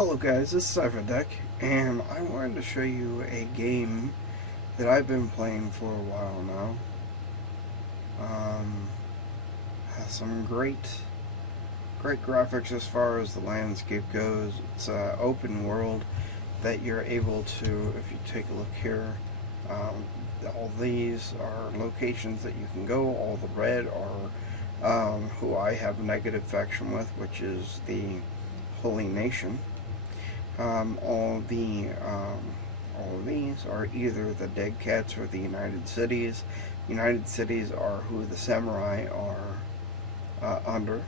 Hello guys, this is Deck, and I wanted to show you a game that I've been playing for a while now. Has some great graphics as far as the landscape goes. It's an open world that you're able to, if you take a look here, all these are locations that you can go. All the red are who I have a negative faction with, which is the Holy Nation. All of these are either the Dead Cats or the United Cities. United Cities are who the samurai are under.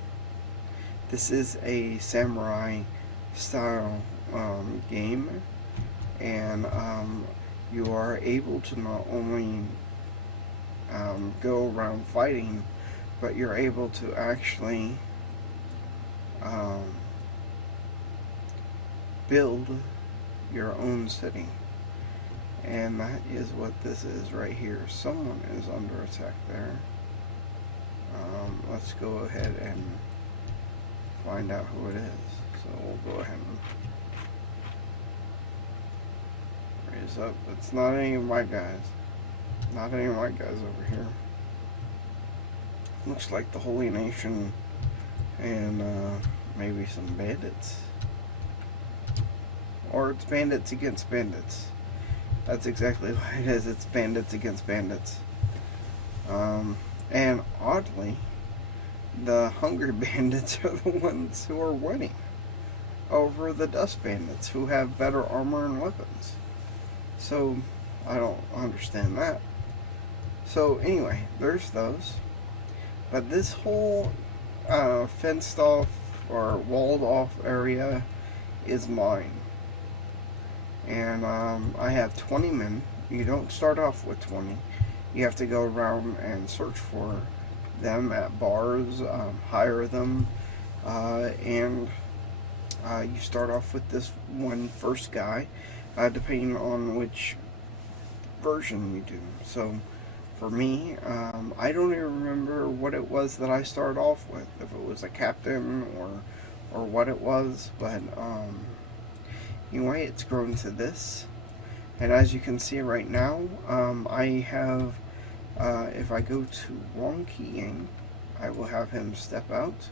This is a samurai style game, and you are able to not only go around fighting, but you're able to actually build your own city. And that is what this is right here. Someone is under attack there. Let's go ahead and find out who it is. So we'll go ahead and raise up. It's not any of my guys. Not any of my guys over here. Looks like the Holy Nation and maybe some bandits. Or it's bandits against bandits. That's exactly what it is. It's bandits against bandits. And oddly, the Hungry Bandits are the ones who are winning over the Dust Bandits, who have better armor and weapons. So, I don't understand that. So, anyway, there's those. But this whole fenced off or walled off area is mine. And I have 20 men. You don't start off with 20. You have to go around and search for them at bars, hire them, and you start off with this one first guy, depending on which version you do. So for me, I don't even remember what it was that I started off with, if it was a captain or what it was, but anyway, it's grown to this. And as you can see right now, I have, if I go to wrong keying, I will have him step out.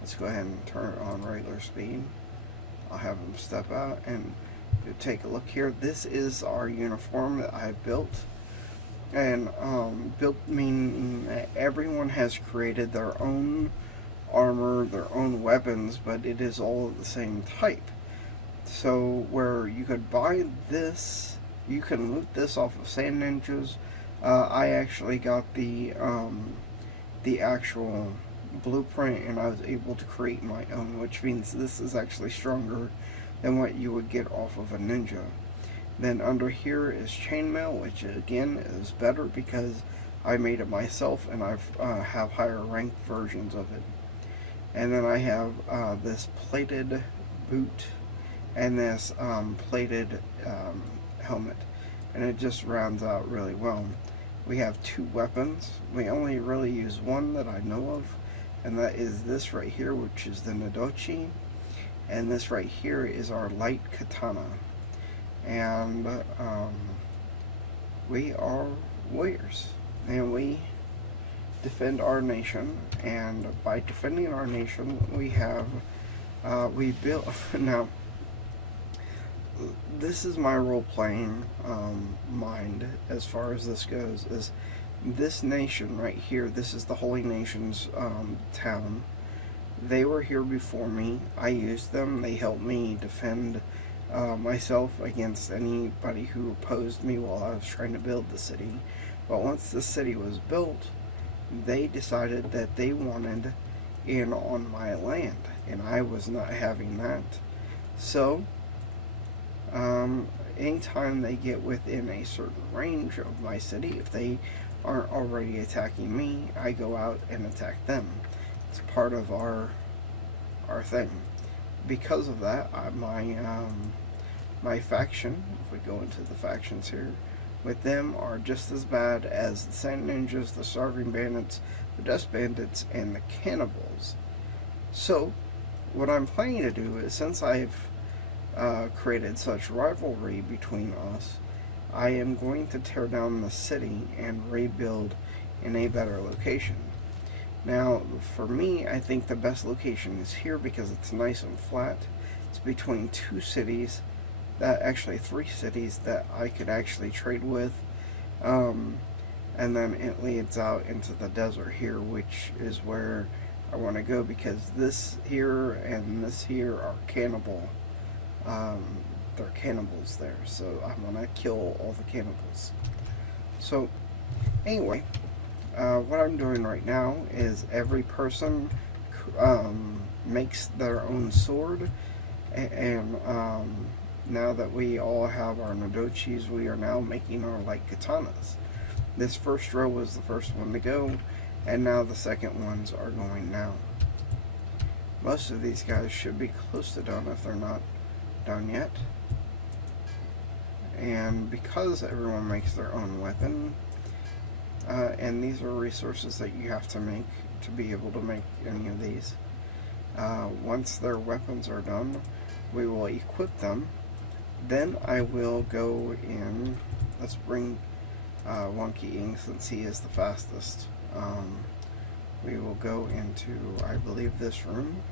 Let's go ahead and turn it on regular speed. I'll have him step out, and take a look here. This is our uniform that I've built. And built meaning that everyone has created their own armor, their own weapons, but it is all of the same type. So where you could buy this, you can loot this off of Sand Ninjas. I actually got the actual blueprint, and I was able to create my own, which means this is actually stronger than what you would get off of a ninja. Then under here is chainmail, which again is better because I made it myself, and I have higher ranked versions of it. And then I have this plated boot and this plated helmet, and it just rounds out really well. We have two weapons. We only really use one that I know of, and that is this right here, which is the Nodochi, and this right here is our light katana. And we are warriors, and we defend our nation. And by defending our nation, we have we built now. This is my role-playing mind as far as this goes. Is this nation right here? This is the Holy Nation's town. They were here before me. I used them. They helped me defend myself against anybody who opposed me while I was trying to build the city. But once the city was built, they decided that they wanted in on my land, and I was not having that. So anytime they get within a certain range of my city, if they aren't already attacking me, I go out and attack them. It's part of our thing. Because of that, my faction, if we go into the factions here, with them are just as bad as the Sand Ninjas, the Starving Bandits, the Dust Bandits, and the Cannibals. So, what I'm planning to do is, since I've created such rivalry between us, I am going to tear down the city and rebuild in a better location. Now, for me, I think the best location is here because it's nice and flat. It's between two cities, actually 3 cities that I could actually trade with. And then it leads out into the desert here, which is where I want to go because this here and this here are cannibal. They're cannibals there, so I want to kill all the cannibals. So, anyway, what I'm doing right now is every person makes their own sword, and now that we all have our Nodochis, we are now making our light katanas. This first row was the first one to go, and now the second ones are going now. Most of these guys should be close to done if they're not done yet. And because everyone makes their own weapon, and these are resources that you have to make to be able to make any of these, once their weapons are done, we will equip them. Then I will go in, let's bring Wonky Ing since he is the fastest. We will go into, I believe, this room.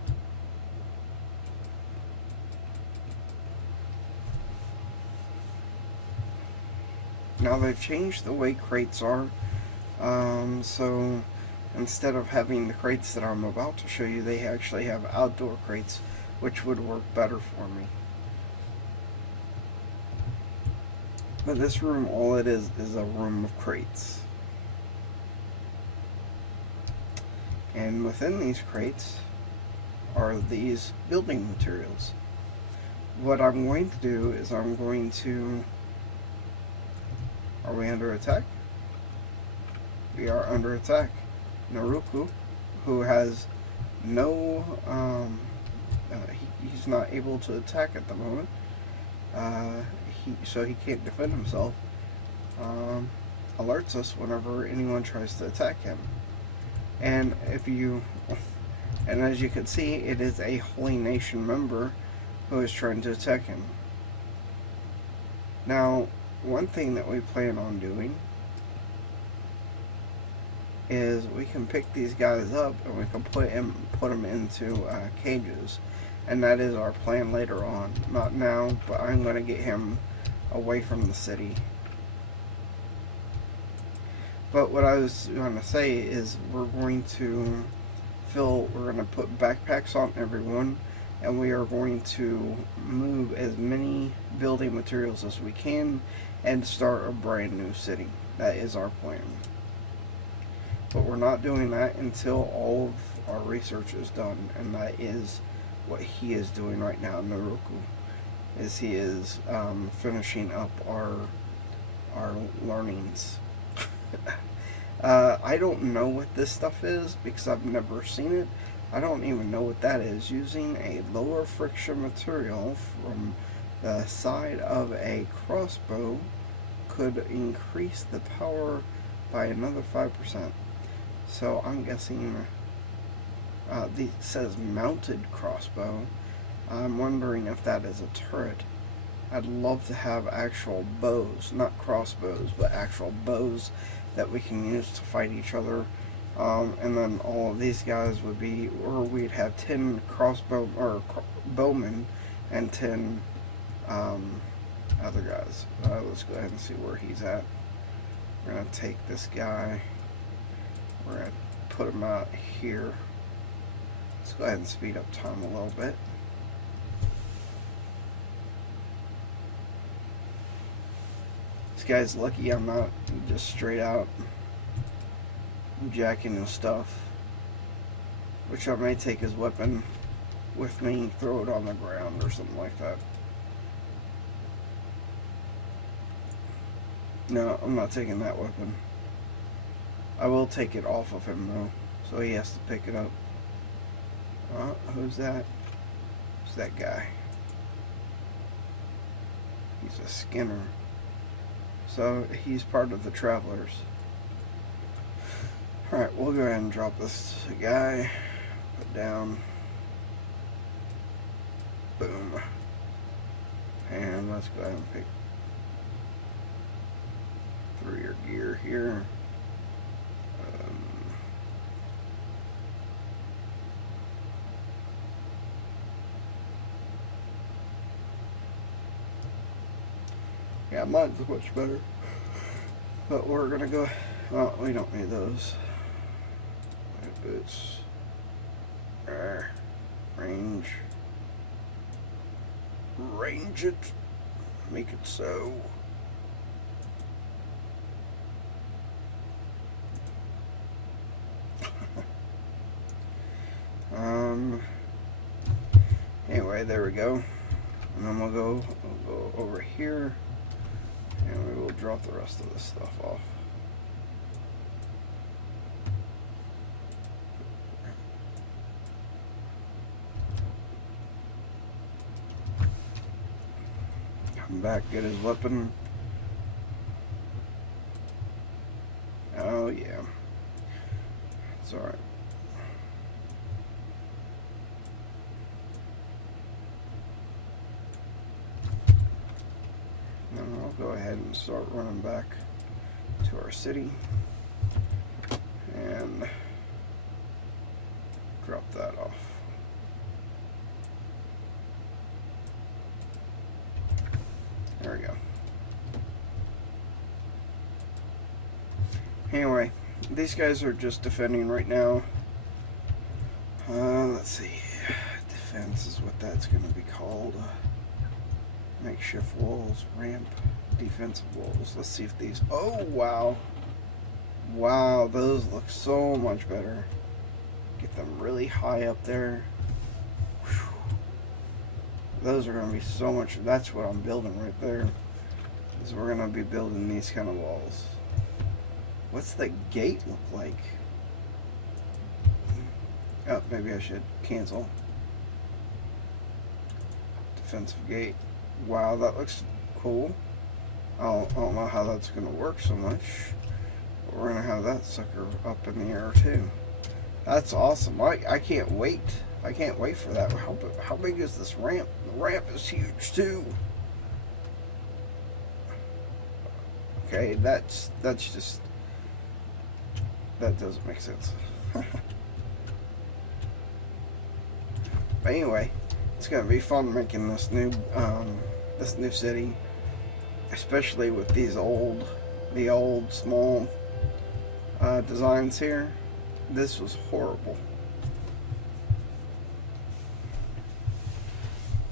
Now they've changed the way crates are, so instead of having the crates that I'm about to show you, they actually have outdoor crates, which would work better for me. But this room, all it is a room of crates. And within these crates are these building materials. What I'm going to do is I'm going to... Are we under attack? We are under attack. Naruku, who has no... he's not able to attack at the moment. So he can't defend himself, alerts us whenever anyone tries to attack him. And as you can see, it is a Holy Nation member who is trying to attack him. Now, one thing that we plan on doing is we can pick these guys up and we can put them into cages. And that is our plan later on. Not now, but I'm going to get him away from the city. But what I was going to say is we're going to put backpacks on everyone, and we are going to move as many building materials as we can and start a brand new city. That is our plan. But we're not doing that until all of our research is done, and that is what he is doing right now, Naruku, is he is finishing up our learnings. I don't know what this stuff is because I've never seen it. I don't even know what that is. Using a lower friction material from the side of a crossbow could increase the power by another 5%. So I'm guessing it says mounted crossbow. I'm wondering if that is a turret. I'd love to have actual bows, not crossbows, but actual bows that we can use to fight each other. And then all of these guys would be, or we'd have 10 crossbow or bowmen and 10 other guys. Let's go ahead and see where he's at. We're gonna take this guy. We're gonna put him out here. Let's go ahead and speed up time a little bit. This guy's lucky I'm not just straight out jacking his stuff. Which I may take his weapon with me, throw it on the ground or something like that. No, I'm not taking that weapon. I will take it off of him though, so he has to pick it up. Who's that? Who's that guy? He's a Skinner. So he's part of the Travelers. Alright, we'll go ahead and drop this guy. Put down. Boom. let's go ahead and pick through your gear here. Yeah, mine's much better. But we're gonna go. Well, we don't need those. Boots. Range. Range it. Make it so. Anyway, there we go. And then we'll go over here. And we will drop the rest of this stuff off. Come back, get his weapon. Oh yeah. It's alright. Go ahead and start running back to our city and drop that off. There we go. Anyway, these guys are just defending right now. Let's see. Defense is what that's going to be called. Makeshift walls, ramp, defensive walls. Let's see if these... Oh, wow. Wow, those look so much better. Get them really high up there. Whew. Those are going to be so much... That's what I'm building right there. Is we're going to be building these kind of walls. What's the gate look like? Oh, maybe I should cancel. Defensive gate. Wow, that looks cool. I don't know how that's going to work so much. But we're going to have that sucker up in the air too. That's awesome. I can't wait. I can't wait for that. How big is this ramp? The ramp is huge too. Okay, that's just... That doesn't make sense. But anyway, it's gonna be fun making this new city, especially with the old small designs here. This was horrible.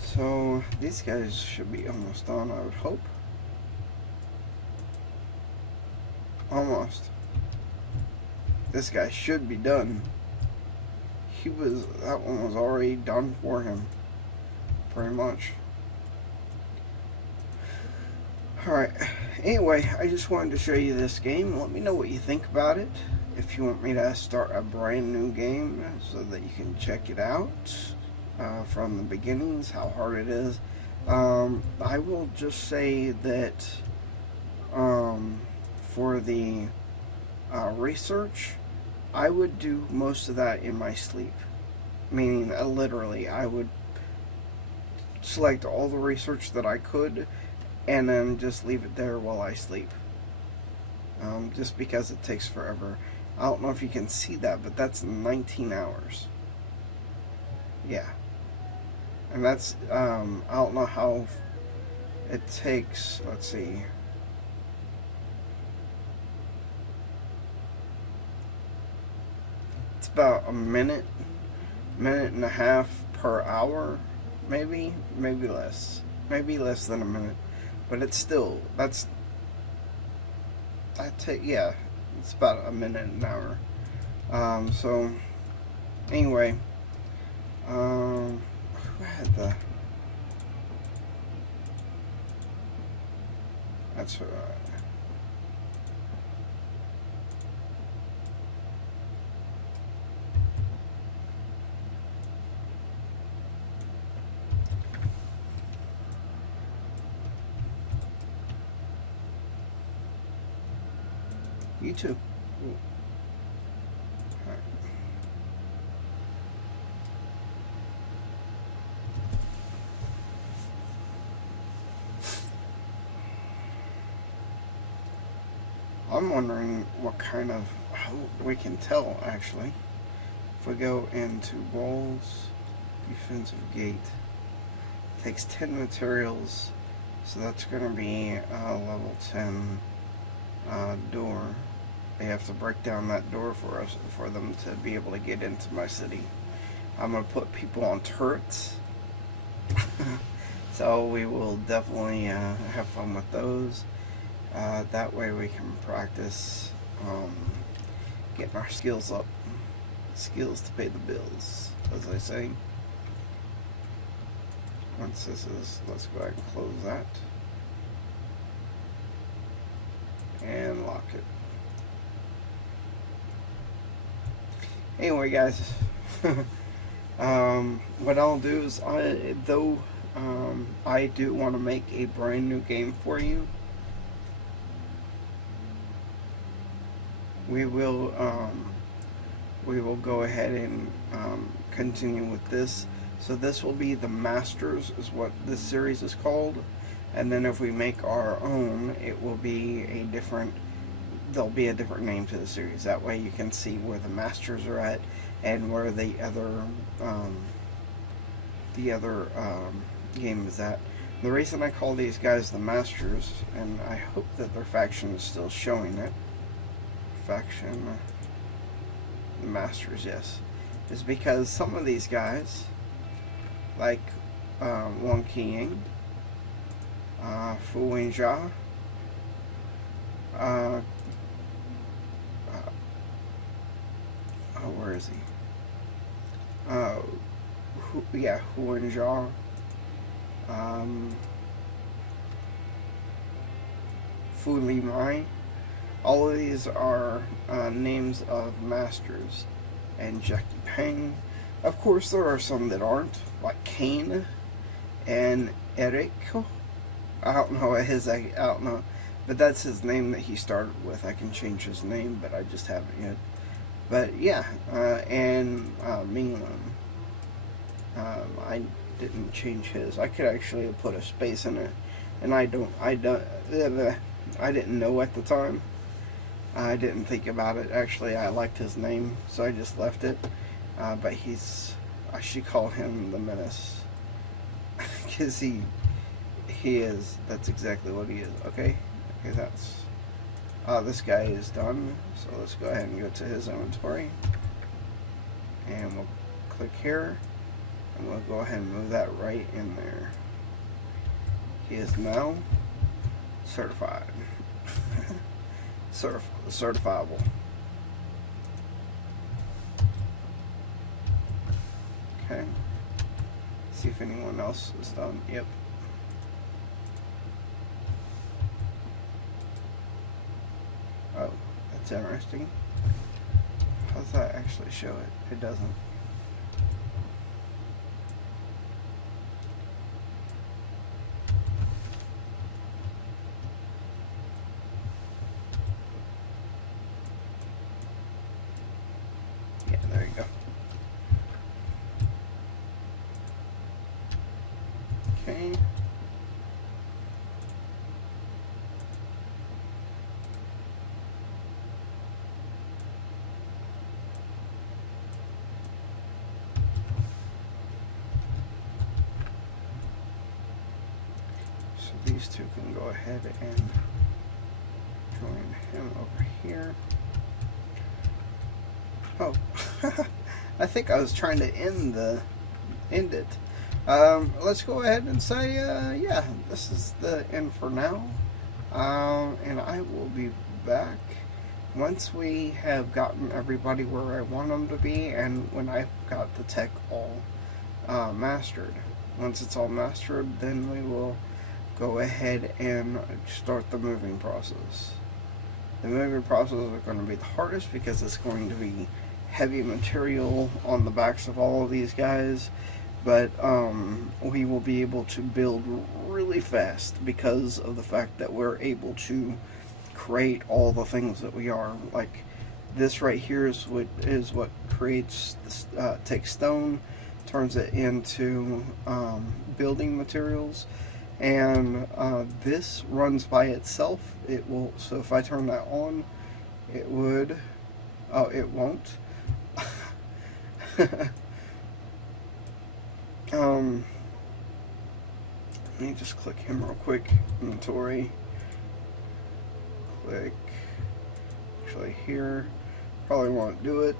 So these guys should be almost done, I would hope. Almost. This guy should be done. That one was already done for him, pretty much. Alright, anyway, I just wanted to show you this game. Let me know what you think about it. If you want me to start a brand new game so that you can check it out from the beginnings, how hard it is. I will just say that for the research, I would do most of that in my sleep. Meaning, literally, I would select all the research that I could and then just leave it there while I sleep. Just because it takes forever. I don't know if you can see that, but that's 19 hours. Yeah. And that's, I don't know how it takes, let's see. It's about a minute and a half per hour, maybe less than a minute, but it's still, yeah, it's about a minute an hour. So anyway, who had that's you too. All right. I'm wondering what kind of, we can tell actually. If we go into walls, defensive gate, takes 10 materials, so that's going to be a level 10 door. They have to break down that door for us, for them to be able to get into my city. I'm going to put people on turrets. So we will definitely have fun with those. That way we can practice getting our skills up. Skills to pay the bills, as I say. Once this is, let's go ahead and close that. And lock it. Anyway, guys, what I'll do is, I do want to make a brand new game for you. We will go ahead and continue with this. So this will be The Masters, is what this series is called. And then if we make our own, it will be a different, there'll be a different name to the series. That way you can see where the Masters are at and where the other game is at. The reason I call these guys the Masters, and I hope that their faction is still showing it. Faction the Masters, yes, is because some of these guys, like Wang Qiying, Fu Wenjia, where is he? Hu Wenjia, Fu Li Mai. All of these are names of masters. And Jackie Peng. Of course, there are some that aren't, like Kane and Eric. I don't know I don't know, but that's his name that he started with. I can change his name, but I just haven't yet. But yeah, and Minglan. I didn't change his. I could actually have put a space in it, and I didn't know at the time. I didn't think about it. Actually, I liked his name, so I just left it. But I should call him the Menace, because he is. That's exactly what he is. Okay, that's. This guy is done. So let's go ahead and go to his inventory, and we'll click here, and we'll go ahead and move that right in there. He is now certified. Certifiable. Okay. See if anyone else is done. Yep. Oh, that's interesting. How does that actually show it? It doesn't. Yeah, there you go. Okay. So these two can go ahead and join him over here. Oh, I think I was trying to end it. Let's go ahead and say, yeah, this is the end for now. And I will be back once we have gotten everybody where I want them to be, and when I've got the tech all mastered. Once it's all mastered, then we will go ahead and start the moving process. The moving process is going to be the hardest because it's going to be heavy material on the backs of all of these guys, but we will be able to build really fast because of the fact that we're able to create all the things that we are. Like this right here is what creates this, takes stone, turns it into building materials, and this runs by itself. It will. So if I turn that on, it would. Oh, it won't. Let me just click him real quick. Inventory. Click. Actually, here. Probably won't do it.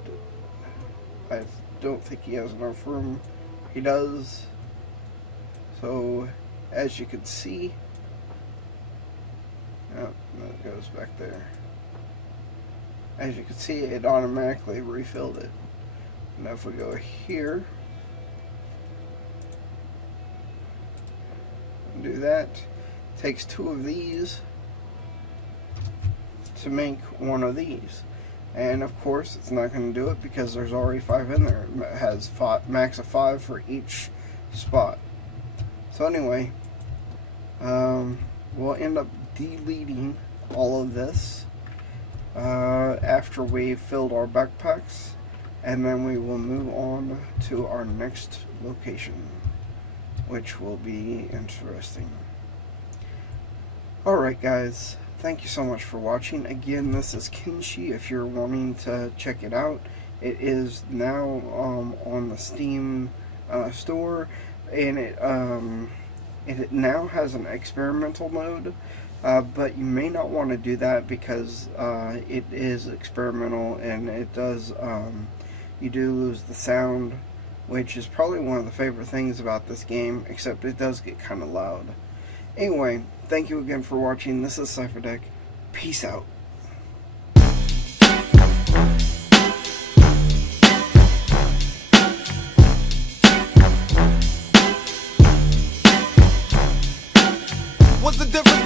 I don't think he has enough room. He does. So, as you can see, oh, that goes back there. As you can see, it automatically refilled it. Now if we go here, and do that, it takes 2 of these to make 1 of these. And of course, it's not going to do it because there's already 5 in there. It has max of 5 for each spot. So anyway, we'll end up deleting all of this after we've filled our backpacks, and then we will move on to our next location, which will be interesting. Alright guys, thank you so much for watching. Again, this is Kenshi. If you're wanting to check it out, it is now on the Steam store, and it now has an experimental mode, but you may not want to do that because it is experimental, and it does you do lose the sound, which is probably one of the favorite things about this game, except it does get kind of loud. Anyway, thank you again for watching. This is CypherDeck. Peace out. What's the difference